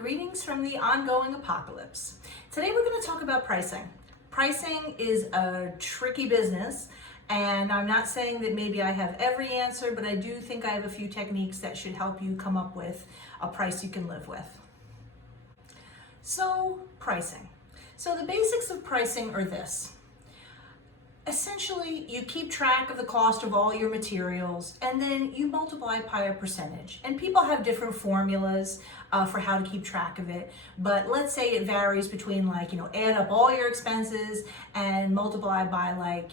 Greetings from the ongoing apocalypse. Today we're going to talk about pricing. Pricing is a tricky business, and I'm not saying that maybe I have every answer, but I do think I have a few techniques that should help you come up with a price you can live with. So, pricing. So the basics of pricing are this. Essentially, you keep track of the cost of all your materials and then you multiply by a percentage. And people have different formulas for how to keep track of it. But let's say it varies between add up all your expenses and multiply by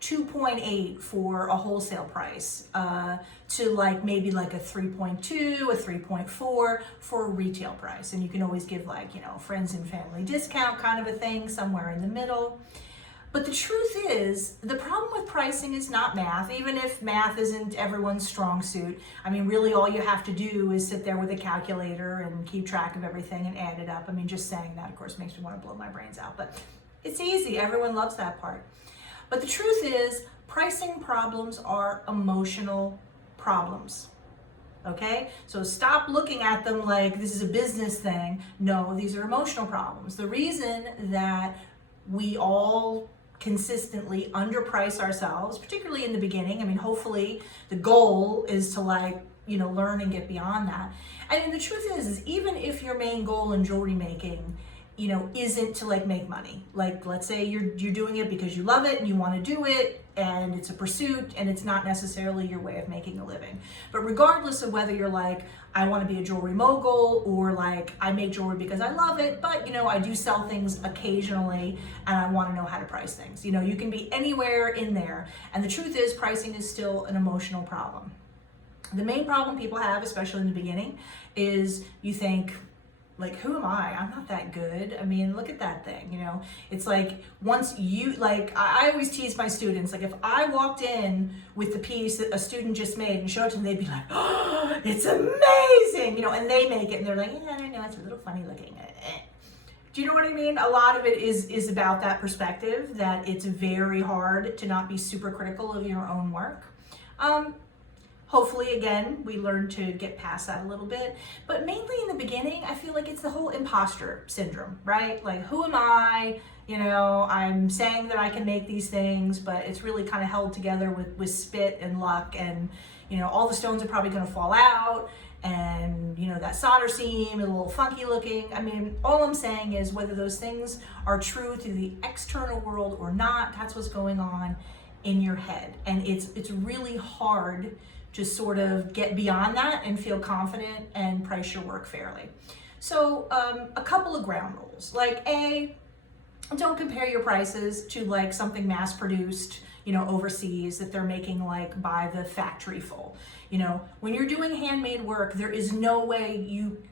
2.8 for a wholesale price to maybe a 3.2, a 3.4 for a retail price. And you can always give friends and family discount kind of a thing somewhere in the middle. But the truth is, the problem with pricing is not math, even if math isn't everyone's strong suit. I mean, really all you have to do is sit there with a calculator and keep track of everything and add it up. I mean, just saying that, of course, makes me want to blow my brains out, but it's easy. Everyone loves that part. But the truth is, pricing problems are emotional problems. Okay? So stop looking at them like this is a business thing. No, these are emotional problems. The reason that we all consistently underprice ourselves, particularly in the beginning. I mean, hopefully the goal is to learn and get beyond that. And the truth is even if your main goal in jewelry making, isn't to make money. Let's say you're doing it because you love it and you want to do it and it's a pursuit and it's not necessarily your way of making a living. But regardless of whether you're I want to be a jewelry mogul or I make jewelry because I love it, but I do sell things occasionally and I want to know how to price things. You can be anywhere in there. And the truth is pricing is still an emotional problem. The main problem people have, especially in the beginning, is you think, who am I? I'm not that good. I mean, look at that thing, It's once you, I always tease my students, if I walked in with the piece that a student just made and showed it to them, they'd be like, oh, it's amazing, and they make it and they're like, yeah, I know, it's a little funny looking. Do you know what I mean? A lot of it is about that perspective, that it's very hard to not be super critical of your own work. Hopefully, again, we learn to get past that a little bit. But mainly in the beginning, I feel like it's the whole imposter syndrome, right? Who am I? I'm saying that I can make these things, but it's really kind of held together with spit and luck. And, all the stones are probably going to fall out. And, that solder seam is a little funky looking. I mean, all I'm saying is whether those things are true to the external world or not, that's what's going on in your head. And it's really hard to sort of get beyond that and feel confident and price your work fairly. So a couple of ground rules, A, don't compare your prices to something mass produced, overseas that they're making by the factory full. When you're doing handmade work, there is no way you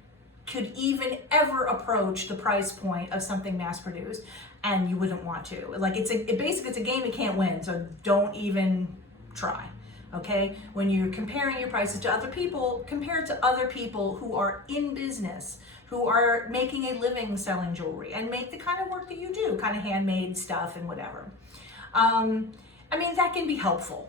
could even ever approach the price point of something mass produced, and you wouldn't want to. Basically it's a game you can't win, so don't even try. Okay, when you're comparing your prices to other people, compare it to other people who are in business, who are making a living selling jewelry and make the kind of work that you do, kind of handmade stuff and whatever. That can be helpful.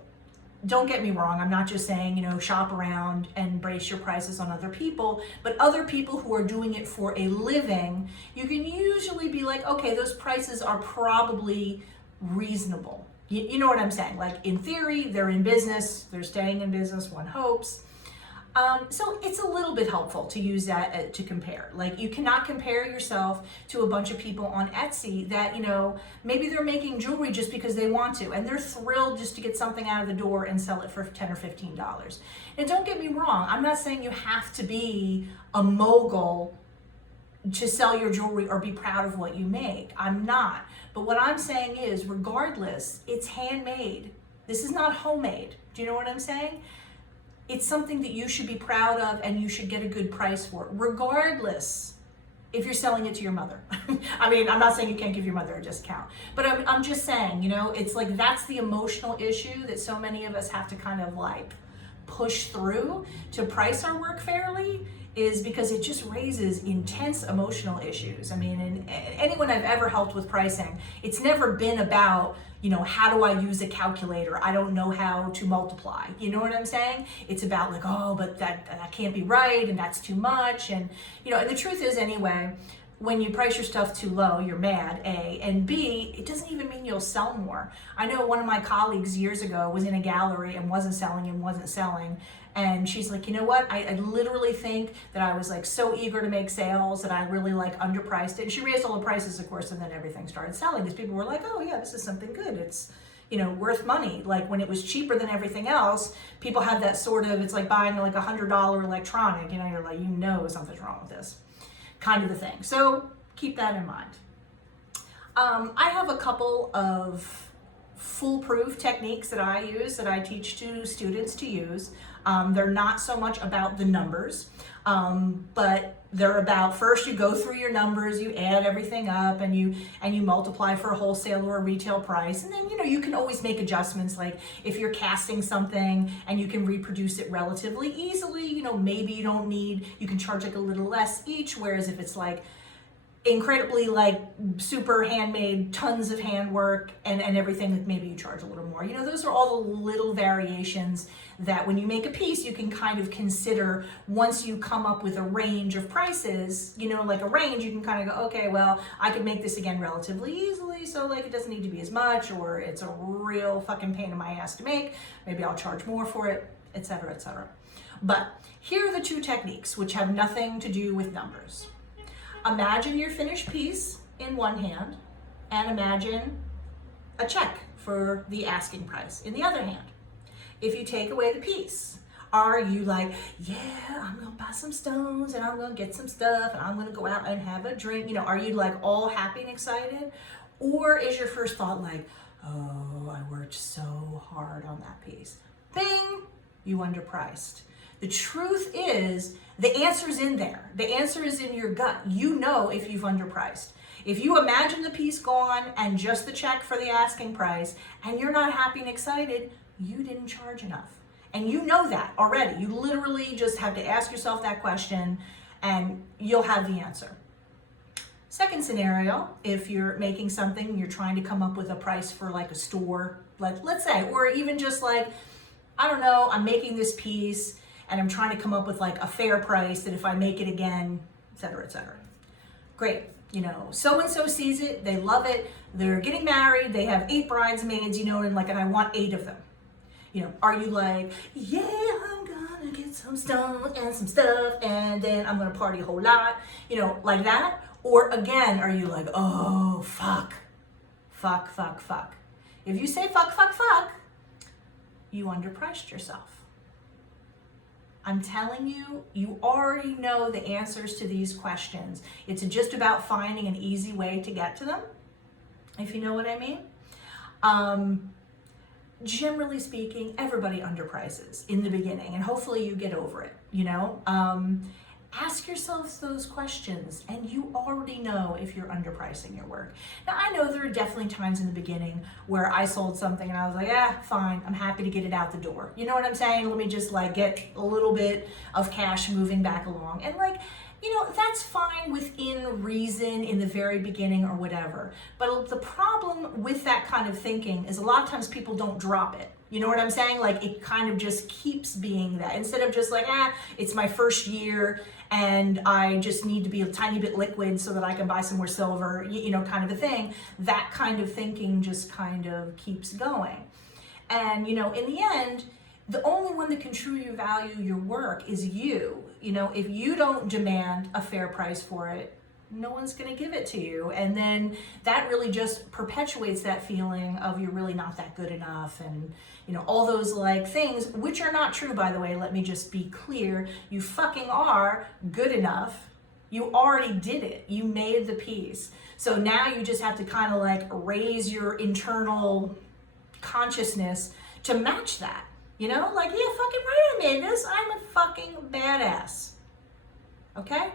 Don't get me wrong, I'm not just saying, shop around and brace your prices on other people, but other people who are doing it for a living, you can usually be okay, those prices are probably reasonable. You know what I'm saying? In theory, they're in business, they're staying in business, one hopes. So it's a little bit helpful to use that to compare. You cannot compare yourself to a bunch of people on Etsy that, maybe they're making jewelry just because they want to, and they're thrilled just to get something out of the door and sell it for $10 or $15. And don't get me wrong, I'm not saying you have to be a mogul to sell your jewelry or be proud of what you make. I'm not. But what I'm saying is, regardless, it's handmade. This is not homemade. Do you know what I'm saying? It's something that you should be proud of and you should get a good price for, regardless if you're selling it to your mother. I'm not saying you can't give your mother a discount, but I'm just saying, it's that's the emotional issue that so many of us have to kind of push through to price our work fairly. is because it just raises intense emotional issues. I mean, and anyone I've ever helped with pricing, it's never been about, you know, how do I use a calculator? I don't know how to multiply. You know what I'm saying? It's about like, oh, but that can't be right, and that's too much. And, you know, and the truth is anyway, when you price your stuff too low, you're mad, A, and B, it doesn't even mean you'll sell more. I know one of my colleagues years ago was in a gallery and wasn't selling. And she's like, you know what? I literally think that I was like so eager to make sales that I really like underpriced it. And she raised all the prices, of course, and then everything started selling because people were like, oh yeah, this is something good. It's, you know, worth money. Like when it was cheaper than everything else, people had that sort of, it's like buying like $100 electronic, you know, you're like, you know something's wrong with this kind of a thing. So keep that in mind. I have a couple of foolproof techniques that I use that I teach to students to use. They're not so much about the numbers, but they're about, first you go through your numbers, you add everything up, and you multiply for a wholesale or a retail price. And then, you know, you can always make adjustments, like if you're casting something and you can reproduce it relatively easily, you know, maybe you can charge like a little less each, whereas if it's like incredibly like super handmade, tons of handwork and everything, that maybe you charge a little more. You know, those are all the little variations that when you make a piece, you can kind of consider once you come up with a range of prices, you know, like a range, you can kind of go, okay, well, I could make this again relatively easily, so like it doesn't need to be as much, or it's a real fucking pain in my ass to make, maybe I'll charge more for it, etc., etc. But here are the two techniques which have nothing to do with numbers. Imagine your finished piece in one hand, and imagine a check for the asking price in the other hand. If you take away the piece, are you like, yeah, I'm gonna buy some stones and I'm gonna get some stuff and I'm gonna go out and have a drink? You know, are you like all happy and excited? Or is your first thought like, oh, I worked so hard on that piece? Bing, you underpriced. The truth is, the answer's in there. The answer is in your gut. You know if you've underpriced. If you imagine the piece gone and just the check for the asking price, and you're not happy and excited, you didn't charge enough. And you know that already. You literally just have to ask yourself that question and you'll have the answer. Second scenario, if you're making something, you're trying to come up with a price for like a store, like let's say, or even just like, I don't know, I'm making this piece and I'm trying to come up with like a fair price that if I make it again, et cetera, et cetera. Great. You know, so-and-so sees it, they love it, they're getting married, they have 8 bridesmaids, you know, and I want 8 of them. You know, are you like, yeah, I'm gonna get some stones and some stuff, and then I'm gonna party a whole lot, you know, like that? Or again, are you like, oh, fuck. If you say fuck, you underpriced yourself. I'm telling you, you already know the answers to these questions. It's just about finding an easy way to get to them, if you know what I mean. Generally speaking, everybody underprices in the beginning, and hopefully you get over it, you know? Ask yourselves those questions, and you already know if you're underpricing your work. Now, I know there are definitely times in the beginning where I sold something and I was like, fine, I'm happy to get it out the door. You know what I'm saying? Let me just like get a little bit of cash moving back along. And like, you know, that's fine within reason in the very beginning or whatever. But the problem with that kind of thinking is a lot of times people don't drop it. You know what I'm saying? Like it kind of just keeps being that. Instead of just like, it's my first year and I just need to be a tiny bit liquid so that I can buy some more silver, you know, kind of a thing. That kind of thinking just kind of keeps going. And, you know, in the end, the only one that can truly value your work is you. You know, if you don't demand a fair price for it, no one's going to give it to you. And then that really just perpetuates that feeling of you're really not that good enough. And, you know, all those like things, which are not true, by the way, let me just be clear. You fucking are good enough. You already did it. You made the piece. So now you just have to kind of like raise your internal consciousness to match that. You know, like, yeah, fucking right, I made this. I'm a fucking badass. Okay?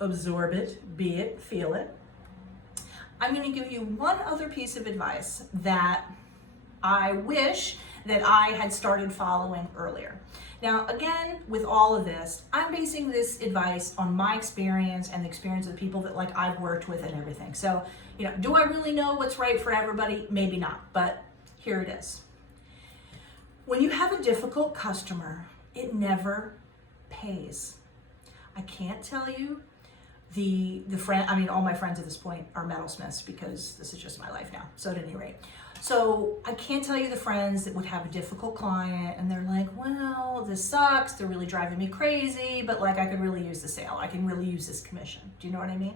Absorb it, be it, feel it. I'm going to give you one other piece of advice that I wish that I had started following earlier. Now, again, with all of this, I'm basing this advice on my experience and the experience of the people that like I've worked with and everything. So, do I really know what's right for everybody? Maybe not, but here it is. When you have a difficult customer, it never pays. I can't tell you all my friends at this point are metalsmiths because this is just my life now. So at any rate. So I can't tell you the friends that would have a difficult client and they're like, well, this sucks. They're really driving me crazy, but like I could really use the sale. I can really use this commission. Do you know what I mean?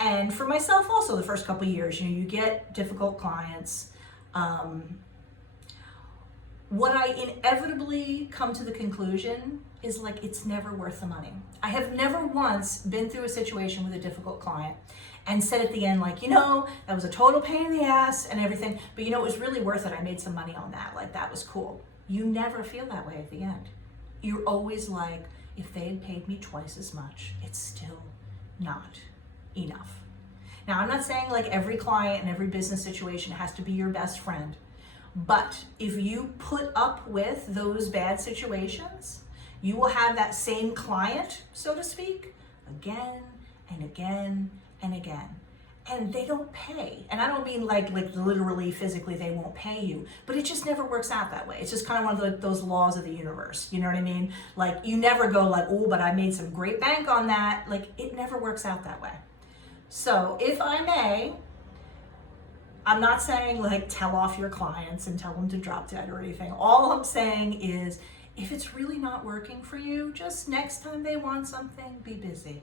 And for myself also, the first couple of years, you get difficult clients. What I inevitably come to the conclusion is like, it's never worth the money. I have never once been through a situation with a difficult client and said at the end, like, that was a total pain in the ass and everything, but it was really worth it. I made some money on that. Like, that was cool. You never feel that way at the end. You're always like, if they had paid me twice as much, it's still not enough. Now, I'm not saying like every client and every business situation has to be your best friend, but if you put up with those bad situations, you will have that same client, so to speak, again and again and again. And they don't pay. And I don't mean like literally, physically, they won't pay you, but it just never works out that way. It's just kind of one of those laws of the universe. You know what I mean? Like, you never go like, oh, but I made some great bank on that. Like, it never works out that way. So if I may, I'm not saying like tell off your clients and tell them to drop dead or anything. All I'm saying is, if it's really not working for you, just next time they want something, be busy.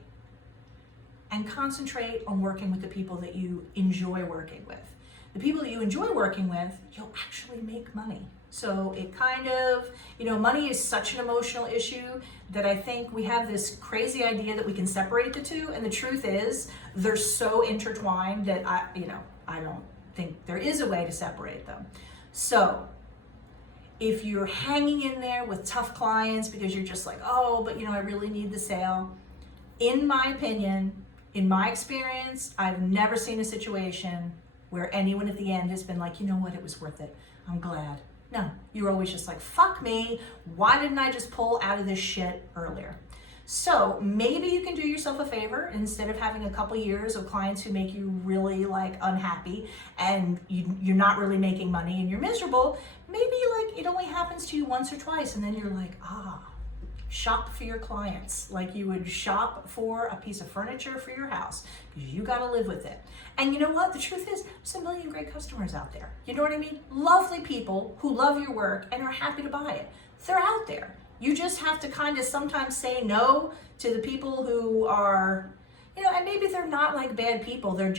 And concentrate on working with the people that you enjoy working with. The people that you enjoy working with, you'll actually make money. So it kind of, money is such an emotional issue that I think we have this crazy idea that we can separate the two. And the truth is, they're so intertwined that I don't think there is a way to separate them. So if you're hanging in there with tough clients because you're just like, oh, but I really need the sale. In my opinion, in my experience, I've never seen a situation where anyone at the end has been like, you know what, it was worth it. I'm glad. No, you're always just like, fuck me. Why didn't I just pull out of this shit earlier? So maybe you can do yourself a favor, instead of having a couple years of clients who make you really like unhappy and you're not really making money and you're miserable, maybe like it only happens to you once or twice and then you're like, shop for your clients like you would shop for a piece of furniture for your house, because you got to live with it. And you know what? The truth is, there's a million great customers out there. You know what I mean? Lovely people who love your work and are happy to buy it. They're out there. You just have to kind of sometimes say no to the people who are, and maybe they're not like bad people. They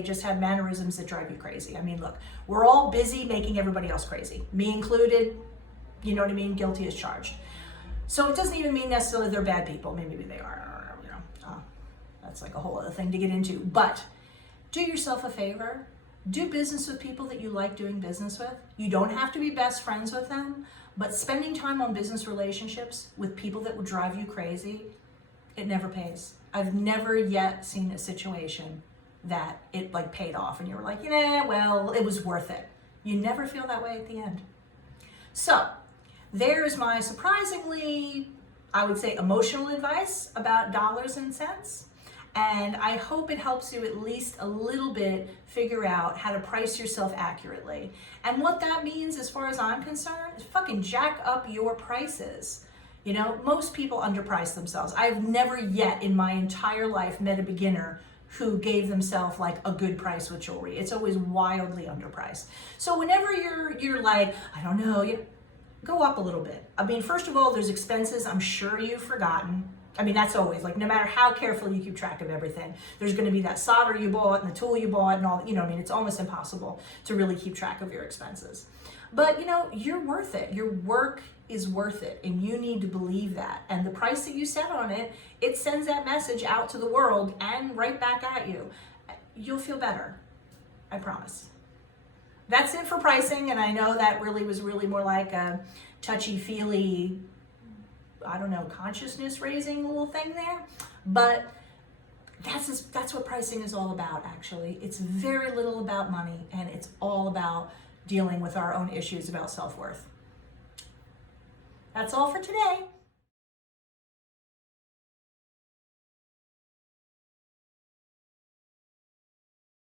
just have mannerisms that drive you crazy. I mean, look, we're all busy making everybody else crazy, me included. You know what I mean? Guilty as charged. So it doesn't even mean necessarily they're bad people. Maybe they are, that's like a whole other thing to get into. But do yourself a favor. Do business with people that you like doing business with. You don't have to be best friends with them, but spending time on business relationships with people that would drive you crazy, it never pays. I've never yet seen a situation that it like paid off and you were like, well, it was worth it. You never feel that way at the end. So there's my surprisingly, I would say, emotional advice about dollars and cents. And I hope it helps you at least a little bit figure out how to price yourself accurately. And what that means, as far as I'm concerned, is fucking jack up your prices. Most people underprice themselves. I've never yet in my entire life met a beginner who gave themselves like a good price with jewelry. It's always wildly underpriced. So whenever you're like, I don't know, go up a little bit. I mean, first of all, there's expenses I'm sure you've forgotten. I mean, that's always like, no matter how carefully you keep track of everything, there's going to be that solder you bought and the tool you bought and all, it's almost impossible to really keep track of your expenses. But, you're worth it. Your work is worth it, and you need to believe that. And the price that you set on it, it sends that message out to the world and right back at you. You'll feel better. I promise. That's it for pricing, and I know that really was more like a touchy-feely, consciousness raising little thing there, but that's what pricing is all about. Actually, it's very little about money, and it's all about dealing with our own issues about self-worth. That's all for today.